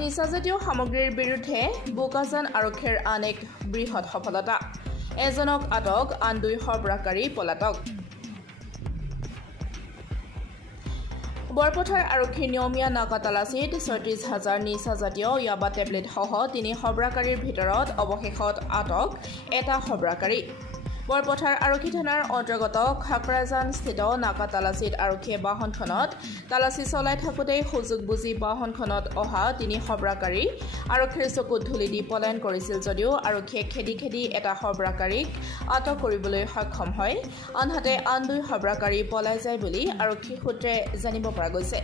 নিচাজাতীয় সামগ্ৰীৰ বিৰুদ্ধে বোকাজান আৰক্ষীৰ আন এক বৃহৎ সফলতা এজনক আটক আন 2 সৰবৰাহকাৰী পলাতক বৰপথাৰ আৰক্ষীৰ নিয়মীয়া নাকা তালাচীত ৩৬,০০০ নিচাজাতীয় ইয়াবা টেবলেট সহ 3 সৰবৰাহকাৰীৰ ভিতৰত অৱশেষত আটক এটা সৰবৰাহকাৰী বৰপথাৰ আৰক্ষী থানাৰ অন্তৰ্গত খাকৰাজান স্থিত নাকা তালাচীত আৰক্ষীয়ে বাহনখনত তালাচী চলাই থাকোঁতেই সুযোগ বুজি বাহনখনত অহা 3 সৰবৰাহকাৰী আৰক্ষীৰ চকুত ধূলি দি পলায়ন কৰিছিল যদিও আৰক্ষীয়ে খেদি এটা সৰবৰাহকাৰীক আটক কৰিবলৈ সক্ষম হয় আনহাতে আন 2 সৰবৰাহকাৰী পলাই যায় বুলি আৰক্ষী সূত্ৰে জানিব পৰা গৈছে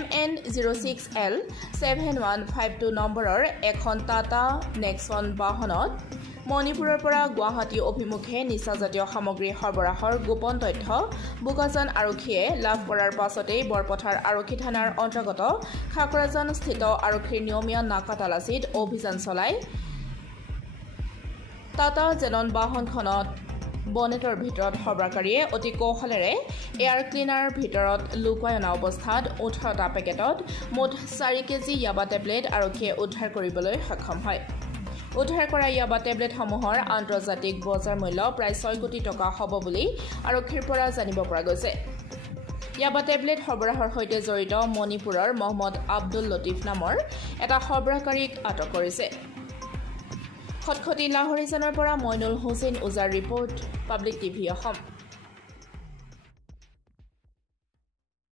MN06L 7152 নম্বৰৰ এখন টাটা নেক্সন বাহনত মণিপুৰৰ পৰা গুৱাহাটী অভিমুখে নিচাজাতীয় সামগ্ৰী সৰবৰাহৰ গোপন তথ্য বোকাজান আৰক্ষীয়ে লাভ কৰাৰ পাছতেই বৰপথাৰ আৰক্ষী থানাৰ অন্তৰ্গত খাকৰাজান স্থিত আৰক্ষীৰ নিয়মীয়া নাকা তালাচীত অভিযান চলাই টাটা জেনন বাহনখনত বনেটৰ ভিতৰত সৰবৰাহকাৰীয়ে অতি কৌশলেৰে এয়াৰ ক্লিনাৰ ভিতৰত লুকুৱাই অনা অৱস্থাত 18টা পেকেটত মুঠ 4 কেজি ইয়াবা টেবলেট আৰক্ষীয়ে উদ্ধাৰ কৰিবলৈ সক্ষম হয় উদ্ধাৰ কৰা ইয়াবা টেবলেটসমূহৰ আন্তৰ্জাতিক বজাৰ মূল্য প্ৰায় 6 কোটি টকা হ'ব বুলি আৰক্ষীৰ পৰা জানিব পৰা গৈছে ইয়াবা টেবলেট সৰবৰাহৰ সৈতে জড়িত মণিপুৰৰ মহম্মদ আব্দুল লতিফ নামৰ এটা সৰবৰাহকাৰীক আটক কৰিছে খটখটি লাহৰিজানৰ পৰা মইনুল হুছেইন উজাৰ ৰিপৰ্ট পাব্লিক টিভি অসম